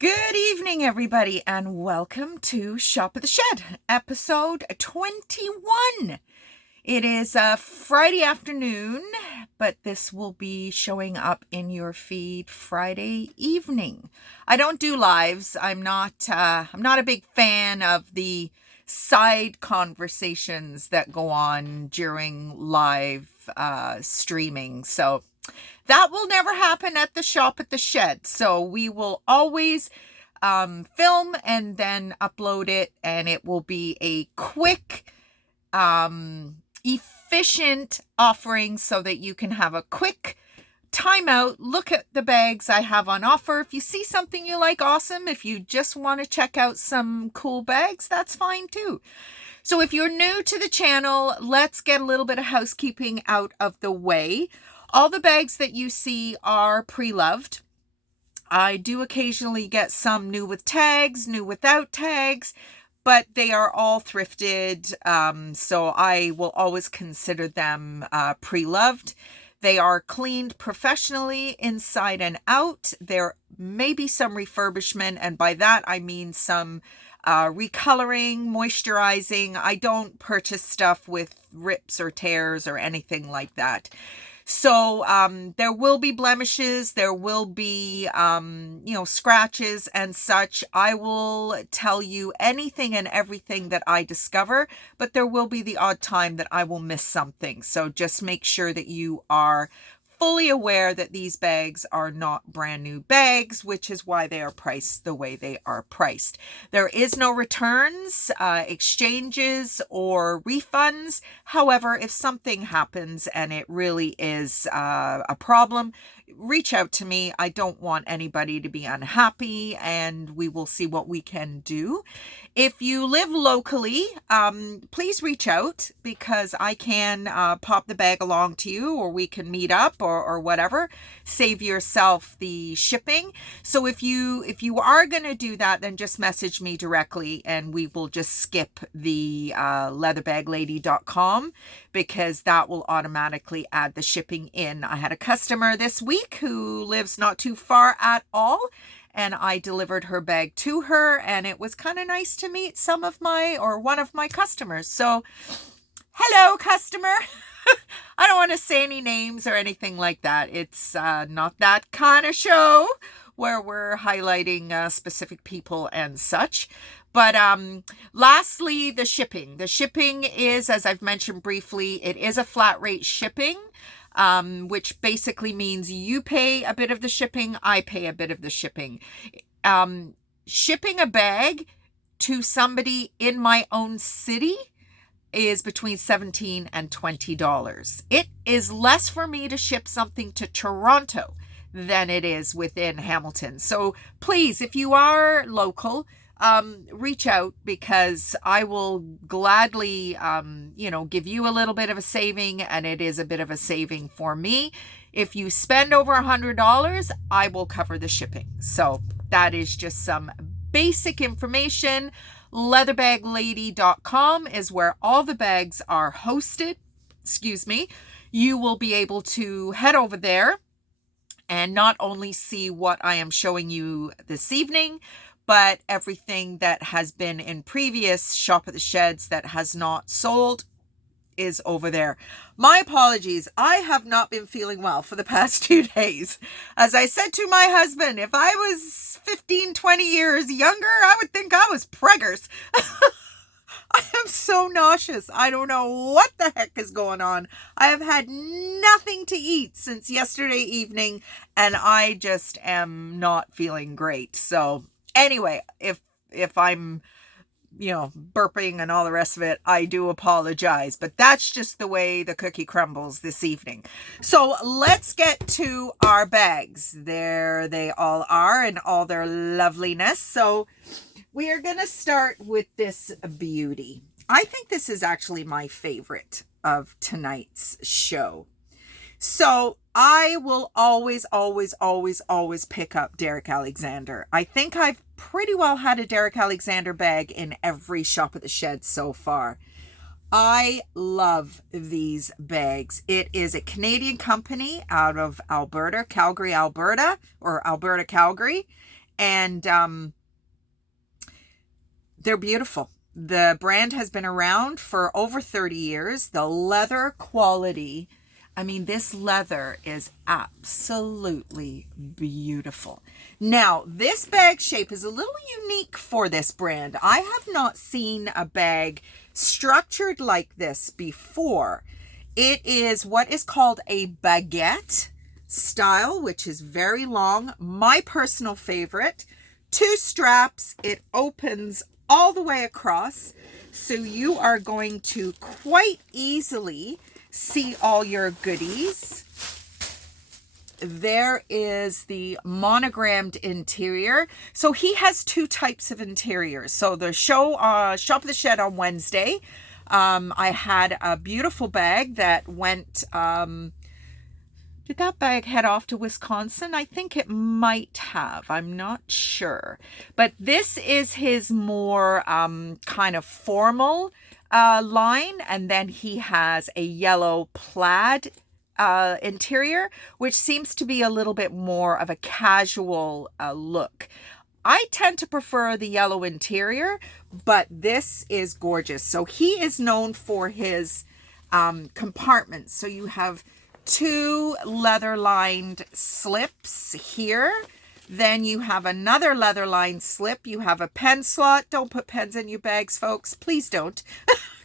Good evening, everybody, and welcome to Shop at the Shed, episode 21. It is a Friday afternoon, but this will be showing up in your feed Friday evening. I don't do lives. I'm not a big fan of the side conversations that go on during live streaming. So that will never happen at the Shop at the Shed. So we will always film and then upload it, and it will be a quick, efficient offering so that you can have a quick timeout, look at the bags I have on offer. If you see something you like, awesome. If you just want to check out some cool bags, that's fine too. So if you're new to the channel, let's get a little bit of housekeeping out of the way. All the bags that you see are pre-loved. I do occasionally get some new with tags, new without tags, but they are all thrifted, so I will always consider them pre-loved. They are cleaned professionally inside and out. There may be some refurbishment, and by that I mean some recoloring, moisturizing. I don't purchase stuff with rips or tears or anything like that. So there will be blemishes, there will be, scratches and such. I will tell you anything and everything that I discover, but there will be the odd time that I will miss something. So just make sure that you are fully aware that these bags are not brand new bags, which is why they are priced the way they are priced. There is no returns, exchanges, or refunds. However, if something happens and it really is a problem, reach out to me. I don't want anybody to be unhappy, and we will see what we can do. If you live locally, please reach out, because I can pop the bag along to you, or we can meet up, or whatever. Save yourself the shipping. So if you are going to do that, then just message me directly and we will just skip the leatherbag-lady.com, because that will automatically add the shipping in. I had a customer this week who lives not too far at all, and I delivered her bag to her, and it was kind of nice to meet one of my customers. So hello, customer. I don't want to say any names or anything like that. It's not that kind of show where we're highlighting specific people and such. But lastly, the shipping. The shipping is, as I've mentioned briefly, it is a flat rate shipping, which basically means you pay a bit of the shipping, I pay a bit of the shipping. Shipping a bag to somebody in my own city is between $17 and $20. It is less for me to ship something to Toronto than it is within Hamilton. So please, if you are local, reach out, because I will gladly, give you a little bit of a saving, and it is a bit of a saving for me. If you spend over $100, I will cover the shipping. So that is just some basic information. Leatherbag-lady.com is where all the bags are hosted. You will be able to head over there and not only see what I am showing you this evening, but everything that has been in previous Shop at the Sheds that has not sold is over there. My apologies. I have not been feeling well for the past 2 days. As I said to my husband, if I was 15, 20 years younger, I would think I was preggers. I am so nauseous. I don't know what the heck is going on. I have had nothing to eat since yesterday evening, and I just am not feeling great. So anyway, if I'm burping and all the rest of it, I do apologize, but that's just the way the cookie crumbles this evening. So let's get to our bags. There they all are in all their loveliness. So we are going to start with this beauty. I think this is actually my favorite of tonight's show. So I will always pick up Derek Alexander. I think I've pretty well had a Derek Alexander bag in every Shop at the Shed so far. I love these bags. It is a Canadian company out of Alberta, Calgary, Alberta, or Alberta, Calgary. And they're beautiful. The brand has been around for over 30 years. The leather quality, I mean, this leather is absolutely beautiful. Now, this bag shape is a little unique for this brand. I have not seen a bag structured like this before. It is what is called a baguette style, which is very long. My personal favorite. 2 straps. It opens all the way across, so you are going to quite easily see all your goodies. There is the monogrammed interior. So he has 2 types of interiors. So the Shop of the Shed on Wednesday, I had a beautiful bag that went, did that bag head off to Wisconsin? I think it might have. I'm not sure. But this is his more kind of formal line. And then he has a yellow plaid interior, which seems to be a little bit more of a casual look. I tend to prefer the yellow interior, but this is gorgeous. So he is known for his compartments. So you have 2 leather lined slips here. Then you have another leather lined slip. You have a pen slot. Don't put pens in your bags, folks. Please don't,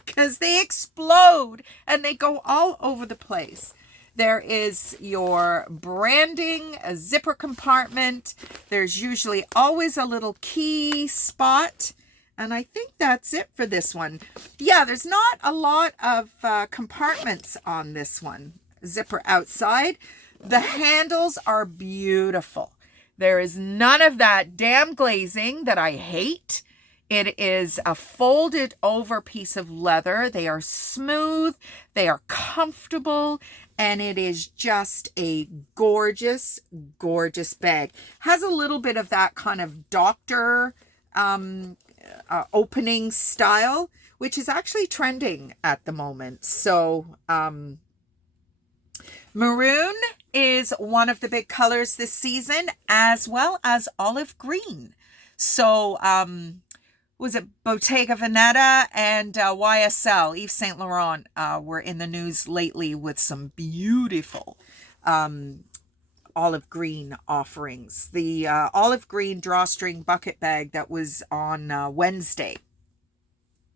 because they explode and they go all over the place. There is your branding, a zipper compartment. There's usually always a little key spot. And I think that's it for this one. Yeah, there's not a lot of compartments on this one. Zipper outside. The handles are beautiful. There is none of that damn glazing that I hate. It is a folded over piece of leather. They are smooth, they are comfortable, and it is just a gorgeous, gorgeous bag. Has a little bit of that kind of doctor opening style, which is actually trending at the moment. So, maroon is one of the big colors this season, as well as olive green. So, was it Bottega Veneta and YSL, Yves Saint Laurent, were in the news lately with some beautiful olive green offerings. The olive green drawstring bucket bag that was on Wednesday.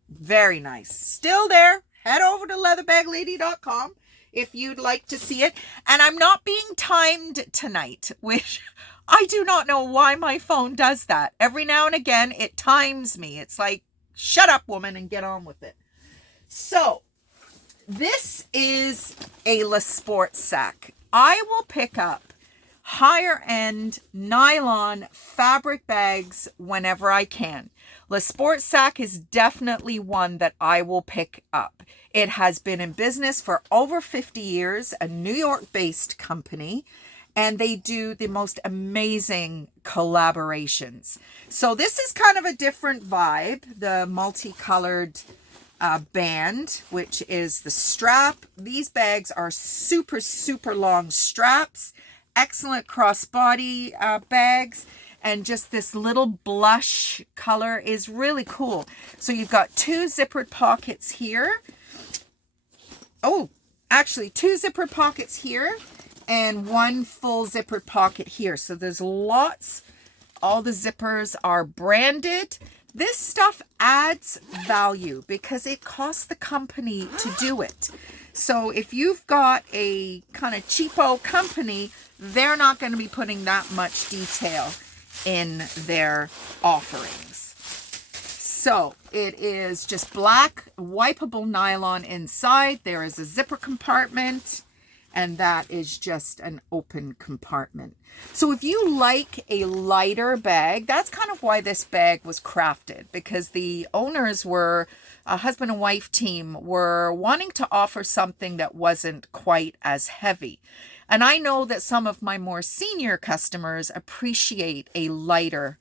Very nice. Still there. Head over to leatherbag-lady.com if you'd like to see it. And I'm not being timed tonight, which I do not know why my phone does that. Every now and again, it times me. It's like, shut up, woman, and get on with it. So, this is a Le Sport sack. I will pick up higher end nylon fabric bags whenever I can. Le Sport sack is definitely one that I will pick up. It has been in business for over 50 years, a New York-based company, and they do the most amazing collaborations. So this is kind of a different vibe, the multicolored band, which is the strap. These bags are super, super long straps, excellent crossbody bags, and just this little blush color is really cool. So you've got 2 zippered pockets here. Oh, actually 2 zippered pockets here and 1 full zippered pocket here. So there's lots. All the zippers are branded. This stuff adds value because it costs the company to do it. So if you've got a kind of cheapo company, they're not going to be putting that much detail in their offerings. So it is just black wipeable nylon inside. There is a zipper compartment, and that is just an open compartment. So if you like a lighter bag, that's kind of why this bag was crafted, because the owners were a husband and wife team were wanting to offer something that wasn't quite as heavy. And I know that some of my more senior customers appreciate a lighter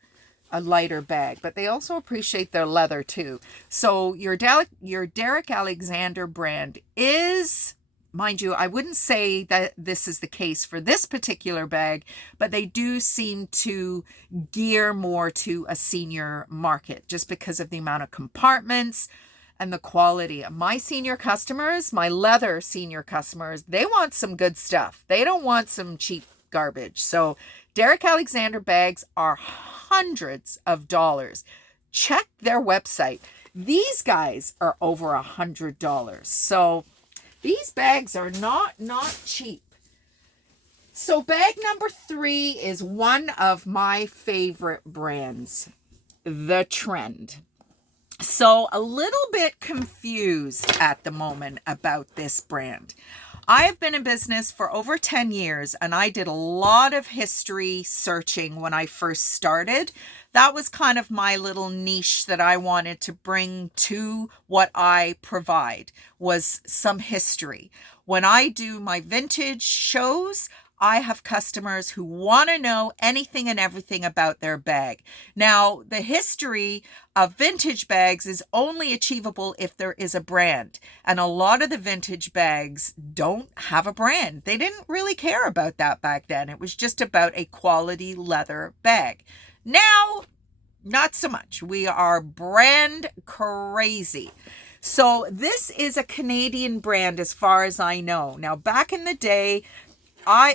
bag, but they also appreciate their leather too. So your Derek Alexander brand is mind you, I wouldn't say that this is the case for this particular bag, but they do seem to gear more to a senior market just because of the amount of compartments and the quality. My senior customers, my leather senior customers, they want some good stuff. They don't want some cheap garbage. So Derek Alexander bags are hundreds of dollars. Check their website. These guys are over $100. So these bags are not cheap. So bag number 3 is one of my favorite brands, The Trend. So a little bit confused at the moment about this brand. I have been in business for over 10 years, and I did a lot of history searching when I first started. That was kind of my little niche that I wanted to bring to what I provide, was some history. When I do my vintage shows, I have customers who want to know anything and everything about their bag. Now, the history of vintage bags is only achievable if there is a brand. And a lot of the vintage bags don't have a brand. They didn't really care about that back then. It was just about a quality leather bag. Now, not so much. We are brand crazy. So this is a Canadian brand as far as I know. Now, back in the day,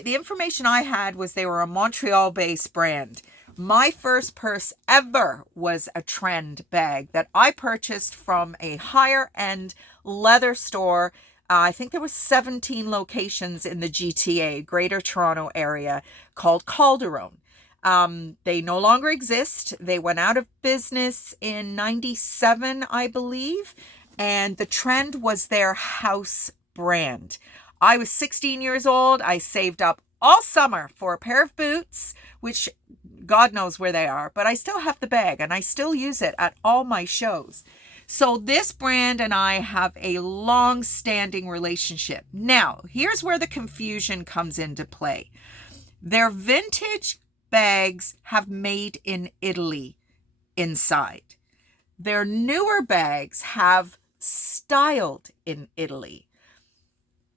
the information I had was they were a Montreal-based brand. My first purse ever was a Trend bag that I purchased from a higher-end leather store. I think there was 17 locations in the GTA, Greater Toronto area, called Calderon. They no longer exist. They went out of business in 97, I believe, and the Trend was their house brand. I was 16 years old. I saved up all summer for a pair of boots, which God knows where they are, but I still have the bag and I still use it at all my shows. So this brand and I have a long-standing relationship. Now, here's where the confusion comes into play. Their vintage bags have made in Italy inside. Their newer bags have styled in Italy.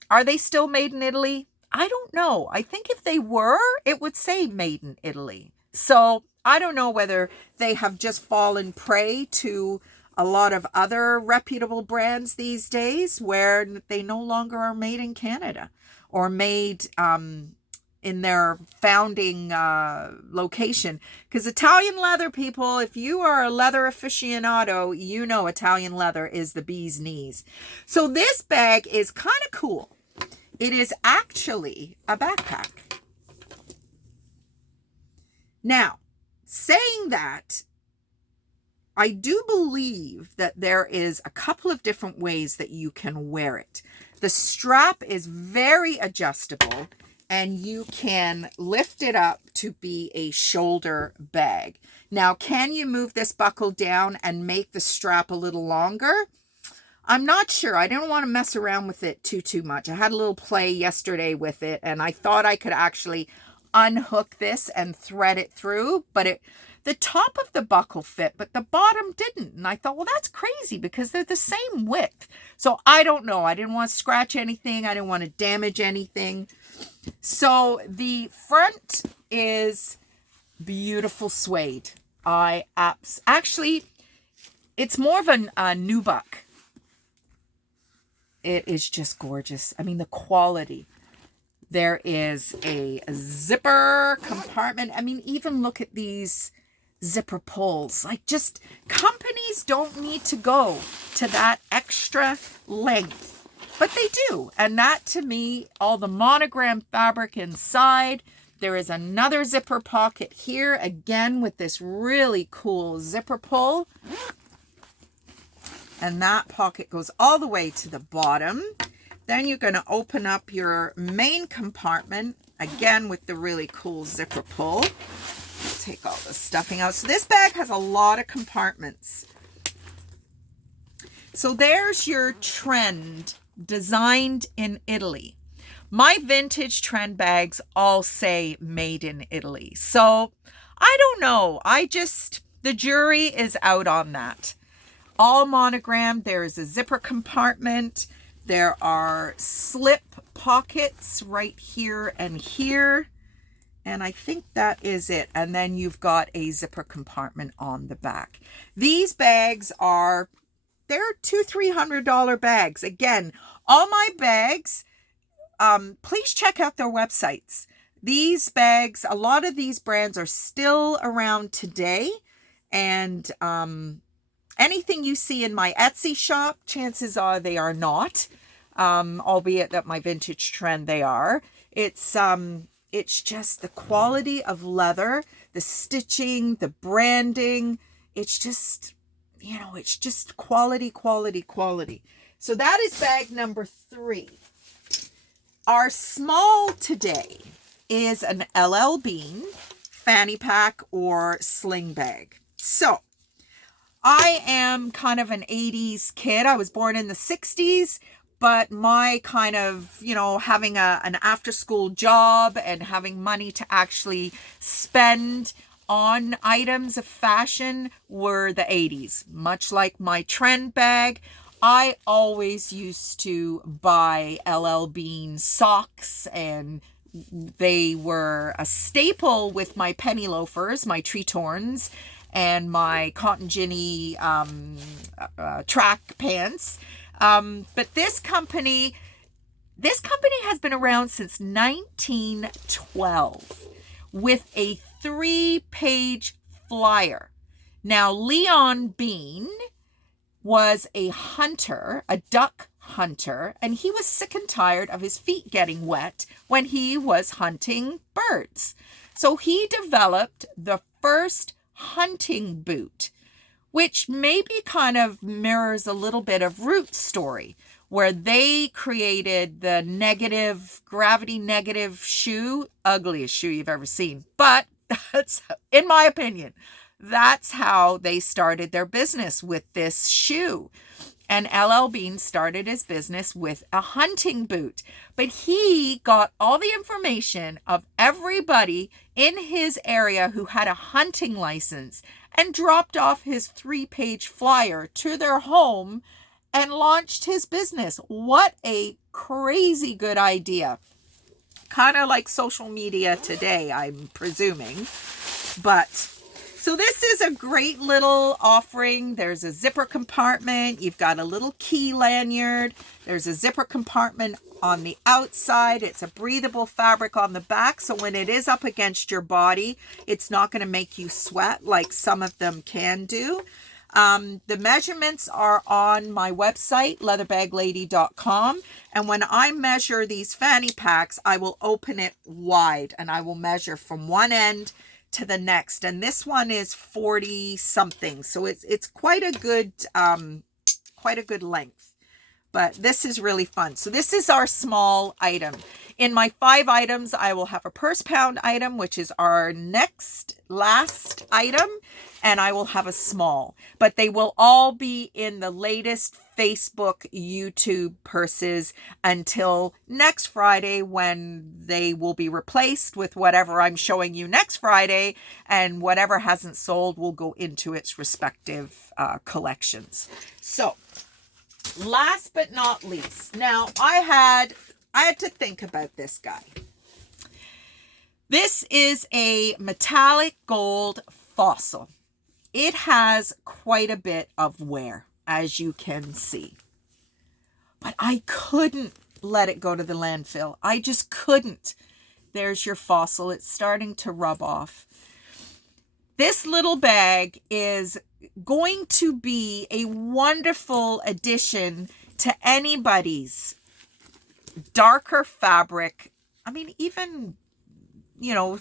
Are they still made in Italy? I don't know. I think if they were, it would say made in Italy. So I don't know whether they have just fallen prey to a lot of other reputable brands these days where they no longer are made in Canada or made in their founding location. Because Italian leather, people, if you are a leather aficionado, you know Italian leather is the bee's knees. So this bag is kind of cool. It is actually a backpack. Now, saying that, I do believe that there is a couple of different ways that you can wear it. The strap is very adjustable and you can lift it up to be a shoulder bag. Now, can you move this buckle down and make the strap a little longer? I'm not sure. I don't want to mess around with it too much. I had a little play yesterday with it and I thought I could actually unhook this and thread it through, but the top of the buckle fit, but the bottom didn't. And I thought, well, that's crazy because they're the same width. So I don't know. I didn't want to scratch anything. I didn't want to damage anything. So the front is beautiful suede. Actually, it's more of a nubuck. It is just gorgeous. I mean, the quality. There is a zipper compartment. I mean, even look at these zipper pulls. Like, just companies don't need to go to that extra length, but they do. And that, to me, all the monogram fabric inside. There is another zipper pocket here, again with this really cool zipper pull. And that pocket goes all the way to the bottom. Then you're going to open up your main compartment, again with the really cool zipper pull. Take all the stuffing out. So this bag has a lot of compartments. So there's your Trend, designed in Italy. My vintage Trend bags all say made in Italy. So I don't know. The jury is out on that. All monogrammed. There is a zipper compartment. There are slip pockets right here and here. And I think that is it. And then you've got a zipper compartment on the back. These bags are, they're $200-300 bags. Again, all my bags, please check out their websites. These bags, a lot of these brands are still around today. And anything you see in my Etsy shop, chances are they are not. Albeit that my vintage trend they are. It's just the quality of leather, the stitching, the branding. It's just, you know, it's just quality, quality, quality. So that is bag number 3. Our small today is an LL Bean fanny pack or sling bag. So I am kind of an 80s kid. I was born in the 60s. But my kind of, you know, having an after school job and having money to actually spend on items of fashion were the 80s. Much like my trend bag, I always used to buy LL Bean socks, and they were a staple with my penny loafers, my Tretorns, and my cotton ginny track pants. But this company has been around since 1912 with a 3-page flyer. Now, Leon Bean was a hunter, a duck hunter, and he was sick and tired of his feet getting wet when he was hunting birds. So he developed the first hunting boot, which maybe kind of mirrors a little bit of Root's story, where they created the gravity negative shoe, ugliest shoe you've ever seen. But that's, in my opinion, that's how they started their business, with this shoe. And LL Bean started his business with a hunting boot. But he got all the information of everybody in his area who had a hunting license and dropped off his 3-page flyer to their home and launched his business. What a crazy good idea. Kind of like social media today, I'm presuming. But so this is a great little offering. There's a zipper compartment. You've got a little key lanyard. There's a zipper compartment on the outside. It's a breathable fabric on the back. So when it is up against your body, it's not going to make you sweat like some of them can do. The measurements are on my website, leatherbag-lady.com. And when I measure these fanny packs, I will open it wide and I will measure from one end to the next. And this one is 40 something. So it's quite a good length. But this is really fun. So this is our small item. In my 5 items, I will have a purse pound item, which is our last item. And I will have a small. But they will all be in the latest Facebook, YouTube purses until next Friday, when they will be replaced with whatever I'm showing you next Friday. And whatever hasn't sold will go into its respective collections. So, last but not least, now I had to think about this guy. This is a metallic gold fossil. It has quite a bit of wear, as you can see. But I couldn't let it go to the landfill. I just couldn't. There's your fossil. It's starting to rub off. This little bag is going to be a wonderful addition to anybody's darker fabric. I mean, even, you know,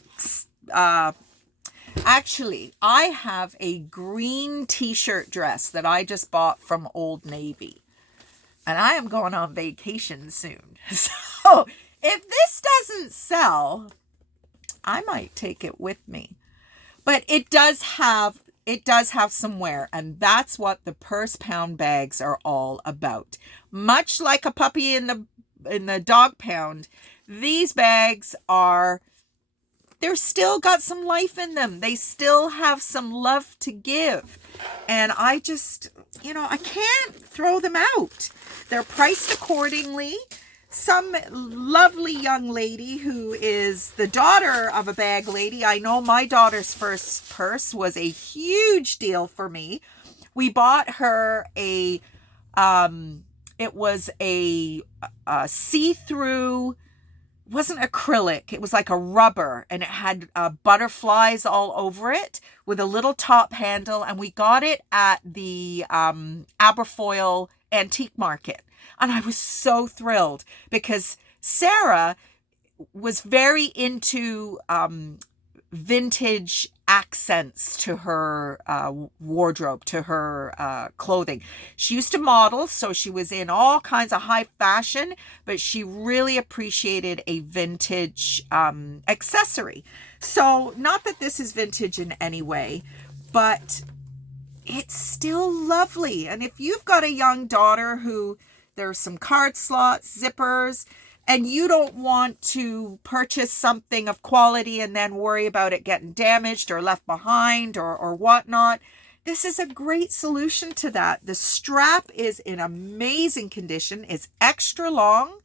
actually, I have a green t-shirt dress that I just bought from Old Navy. And I am going on vacation soon. So if this doesn't sell, I might take it with me. But it does have some wear, and that's what the purse pound bags are all about. Much like a puppy in the dog pound, these bags are they're still got some life in them. They still have some love to give. And I just, I can't throw them out. They're priced accordingly. Some lovely young lady who is the daughter of a bag lady. I know my daughter's first purse was a huge deal for me. We bought her it was a see-through, wasn't acrylic, it was like a rubber, and it had butterflies all over it with a little top handle, and we got it at the Aberfoyle Antique Market. And I was so thrilled because Sarah was very into vintage accents to her wardrobe, to her clothing. She used to model, so she was in all kinds of high fashion, but she really appreciated a vintage accessory. So not that this is vintage in any way, but it's still lovely. And if you've got a young daughter who there's some card slots, zippers, and you don't want to purchase something of quality and then worry about it getting damaged or left behind or whatnot, this is a great solution to that. The strap is in amazing condition. It's extra long,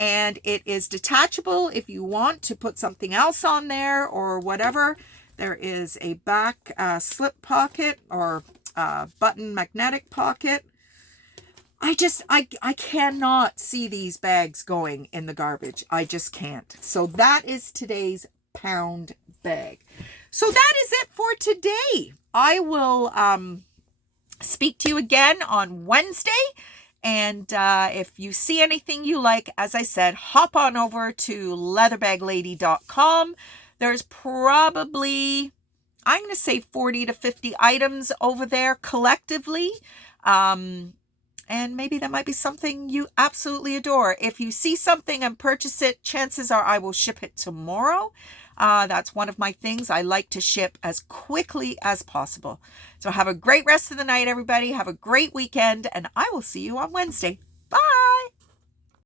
and it is detachable if you want to put something else on there or whatever. There is a back slip pocket or button magnetic pocket. I cannot see these bags going in the garbage. I just can't. So that is today's pound bag. So that is it for today. I will speak to you again on Wednesday. And if you see anything you like, as I said, hop on over to leatherbag-lady.com. There's probably, I'm going to say 40 to 50 items over there collectively. And maybe that might be something you absolutely adore. If you see something and purchase it, chances are I will ship it tomorrow. That's one of my things. I like to ship as quickly as possible. So have a great rest of the night, everybody. Have a great weekend, and I will see you on Wednesday.